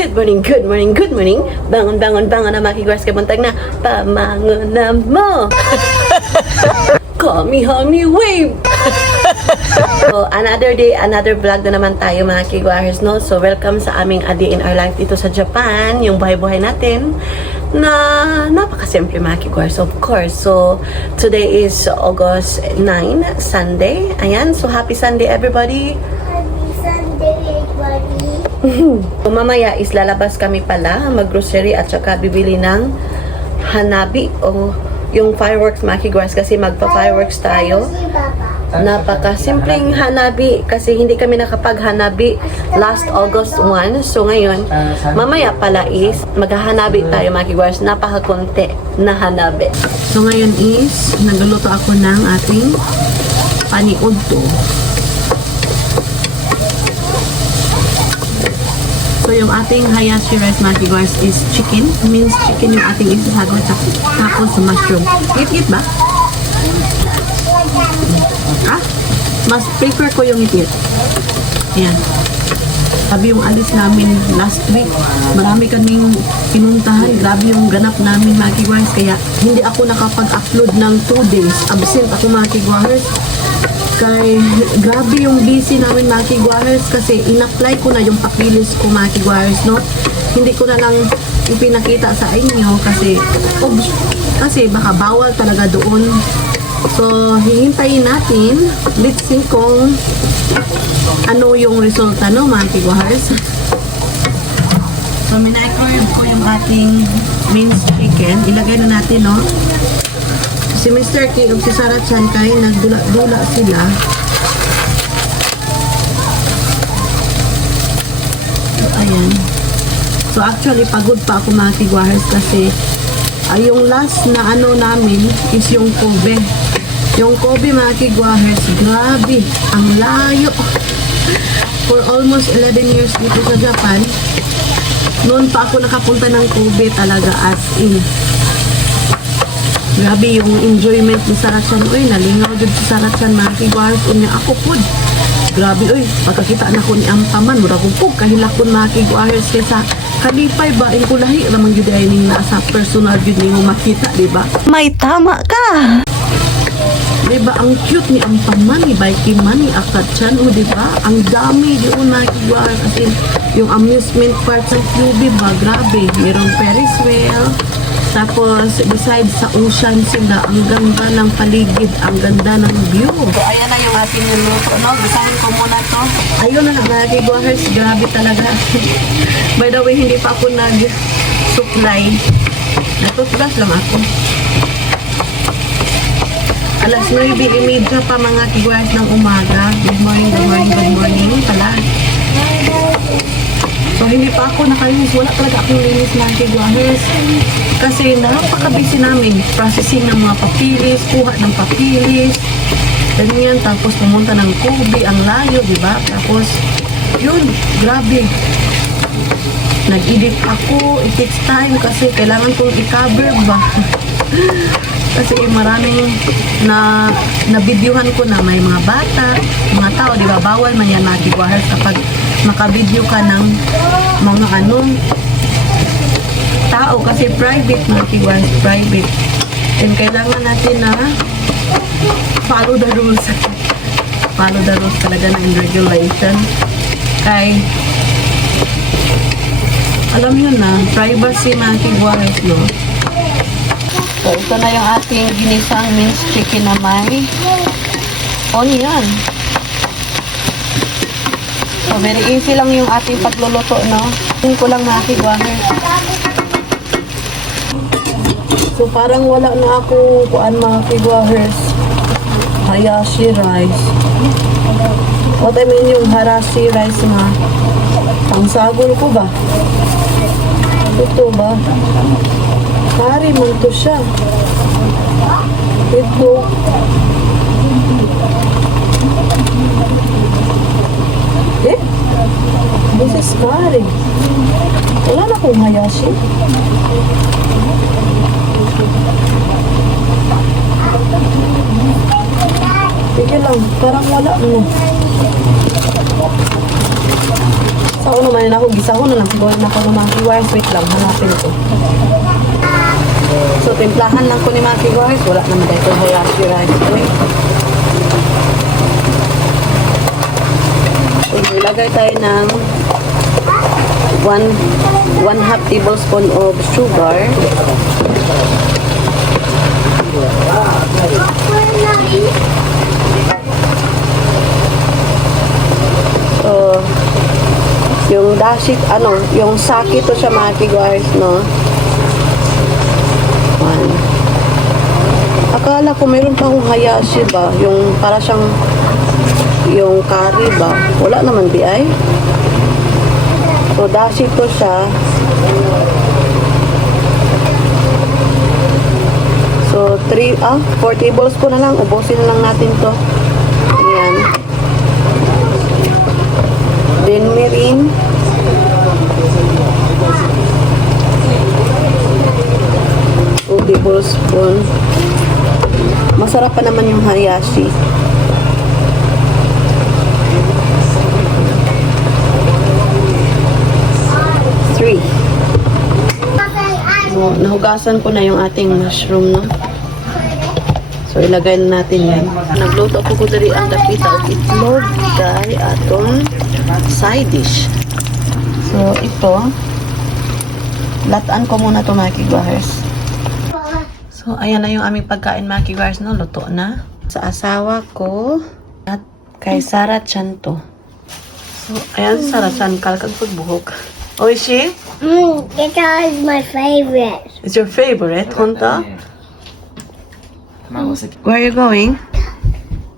Good morning, good morning, good morning. Bangon, bangon, bangon na makigwas ka buntag na. Pamangon na mo. Call me, homie, wave. So, another day, another vlog na naman tayo mga kigwahers, no? So, welcome sa aming A Day in Our Life dito sa Japan. Yung buhay-buhay natin na napakasimple mga kigwahers, of course. So, today is August 9, Sunday. Ayan, so happy Sunday everybody. Happy Sunday, everybody. So, mamaya is lalabas kami pala mag-grocery at saka bibili ng hanabi o yung fireworks mga kigwahers kasi magpa-fireworks tayo. Si Papa. Napaka-simpleng hanabi kasi hindi kami nakapag-hanabi last August 1. So ngayon, mamaya pala is maghahanabi tayo mga kigwahers. Napaka-konti na hanabi. So ngayon is nagluluto ako ng ating paniudto. So yung ating hayashi rice mga kigwahers is chicken. Minced chicken yung ating isasagot. Tapos mushroom. It ba? Ah, mas prefer ko yung itit. Ayan. Sabi yung alis namin last week, marami kaming pinuntahan. Grabe yung ganap namin mga kigwahers. Kaya hindi ako nakapag-upload ng 2 days. Absent ako mga kigwahers. Kaya grabe yung busy namin mga kigwahers kasi in-apply ko na yung papilis ko mga kigwahers, no? Hindi ko na lang ipinakita sa inyo kasi baka bawal talaga doon. So, hihintayin natin. Let's see kung ano yung resulta, no, mga kigwahers. So, minaikrowave ko yung ating minced chicken. Ilagay na natin, no. Si Mr. K o si Sarah Chan kay nagdula-dula sila. So, ayan. So, actually, pagod pa ako mga kigwahers kasi yung last na ano namin is yung Kobe. Yung Kobe mga kigwahers, grabe, ang layo. For almost 11 years dito sa Japan, noon pa ako nakapunta ng Kobe talaga as in. Grabe yung enjoyment ni Sarachan. Uy, nalingaw dito si Sarachan mga kigwahers. Unya ako po. Grabe, uy, pagkakita na ko ni Ampaman, mura kong po, kahilakon mga kigwahers kaysa kalipay ba, yung kulahi naman yun ay ning nasa personal yun yung makita, diba? May tama ka! Diba, ang cute ni Ampaman, ni Baikiman, ni Akachan, o diba? Ang dami yun mga kigwahers. As in, yung amusement park ng QB ba, grabe. Mayroong Ferris wheel. Tapos, besides sa ocean sila, ang ganda ng paligid, ang ganda ng view. So, ayan na yung ating niluto, no? Bisahin ko muna to. Ayun na, mga kigwahers, grabe talaga. By the way, hindi pa ako nag-supply. Natutbrush lang ako. Alas 9:30 pa mga kigwahers ng umaga. Good morning, good morning, good morning pala. So, hindi pa ako nakalinis. Wala talaga akong linis mga kigwahers. Kasi napaka-busy namin. Processing ng mga papilis, kuha ng papilis. Ganyan. Tapos pumunta ng Kobe, ang layo, diba? Tapos, yun, grabe. Nag-edit ako. It takes time kasi kailangan kong i-cover ba? Kasi maraming na-videohan ko na may mga bata, mga tao, diba? Bawal man yan mga kigwahers kapag maka-video ka ng mga tao kasi private mga kigwahers, private. And kailangan natin na follow the rules. Follow the rules talaga ng regulation. Kay alam yun na, privacy mga kigwahers, no? So, ito na yung ating ginisang minced chicken na may onion. So, very easy lang yung ating pagluluto, no? Tingin ko lang mga kigwahers. So, parang wala na ako kuan mga kigwahers. Hayashi rice. What I mean yung harashi rice nga. Ang sagol ko ba? Ito ba? Kari mo to siya. Ito. This is curry. Wala na kong hayashi. Sige lang, parang wala mo. Sa uno man ako, gisahon na lang. Siguro na ako ng mga kiwars. Wait lang, hanapin ko. So, timplahan lang ko ni mga kiwars. Wala naman dito hayashi rice. Wait. So, ilagay tayo ng 1/2 tablespoon of sugar. So, yung dashi, yung sake to siya mga kiguars, no? One. Akala ko meron pa akong hayashi ba? Yung para siyang, yung curry ba? Wala naman di ay. So, dashi to siya. So, 4 tablespoon na lang. Ubusin na lang natin to. Ayan. Then, mirin. Tablespoon. Masarap pa naman yung hayashi. So, nahugasan ko na yung ating mushroom, no? So, ilagay na natin yan. Nagluto ako ko dari ang dapita o itlog dahil atong side dish. So, ito, lataan ko muna ito mga kigwahers. So, ayan na yung aming pagkain mga kigwahers, no? Luto na. Sa asawa ko at kay Sarah Chan to. So, ayan si Sarah Chan, kalkag pagbuhok. Oishi? Guitar is my favorite. It's your favorite, Honta? Where are you going?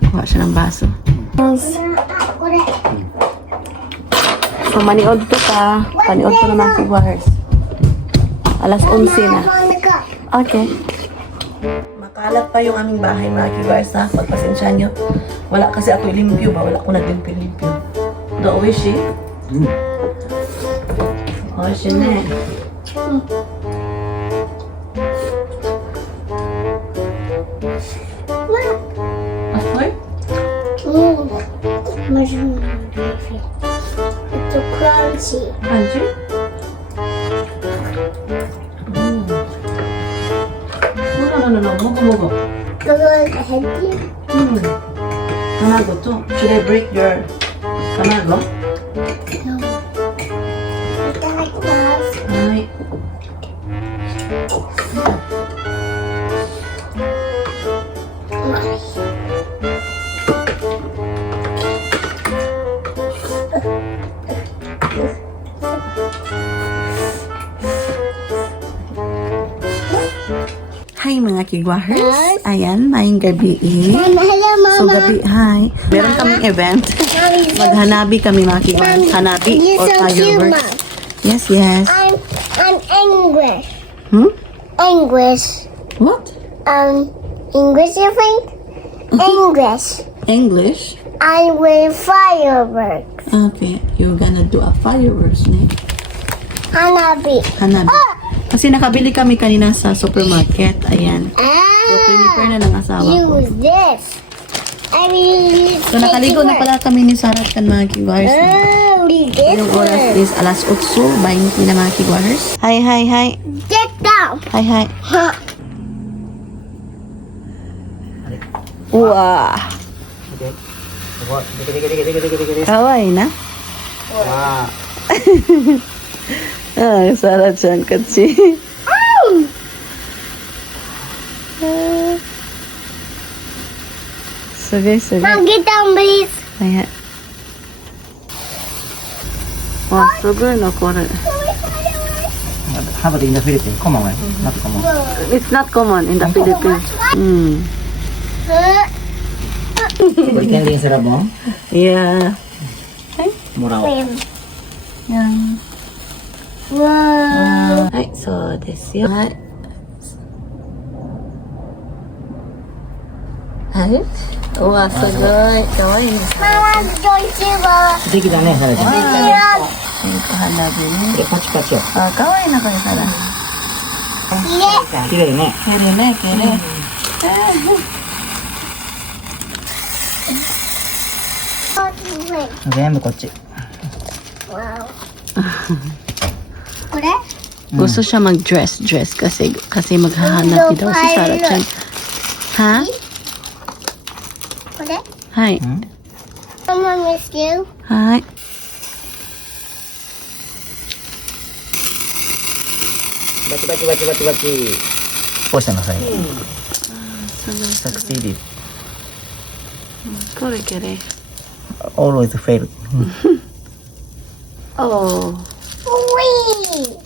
Kuha siya ng baso. So, maniod to pa. Paniod to naman si Wars. Alas 11 na. Okay. Makalat pa yung aming bahay, mga kibars, ha? Pagpasensya nyo. Wala kasi ako limpyo ba? Wala ko nag-limpyo-limpyo. Do, Oishi? Oishi ne. Afoy? Mushroom. It's so crunchy. Crunchy? No. Mogo. Because it's healthy. Tamago to. Should I break your tamago? No. It's like that. Ay. Hi mga kigwahers. Ayan, maing gabi eh. Mama, hello, Mama. So gabi, hi. Meron kaming event. Maghanabi kami mga kigwahers. Hanabi You're or so cute, fireworks. Mom. Yes. I'm English. English. What? English, you think? English. English? I will fireworks. Okay, you're gonna do a fireworks, ne? Hanabi. Hanabi. Kasi nakabili kami kanina sa supermarket. Ayan. So, prepare na ng asawa ko. Use this. I will So, nakaligo na pala kami ni Sarah at mga kigwahers. Read this Yung oras one. is alas 8:20 na mga kigwahers. Hi. Get down. Hi. Huh. Wow. Kawaii na? Sarah chan katsi. Sige. Mom, get down, please. Ayan. Wow, sugar na kore. How about in the Philippines? Common, right? Not common. It's not common in the Philippines. Weekend din sarap mo? Yeah. Murao. Yeah. Wow. Hi, so this is Hi. Wow, sugoi. Kawaii. Mama, don't you go? 素敵だね、サラちゃん。 Yeah. Hanabi ni. パチパチよ。 Kawaii na kayo Sarah. Yeah. 綺麗ね。 Kere ne. Wait. 全部こっち。Wow. これ Gusto siya mag-dress kasi maghahanap daw si Sarah-chan. Ha? これはい。 Mama miss you. はい。バチバチバチバチバチ。こうしたの最後。Succeeded. これけれ。 Always fail. Oh. Wee.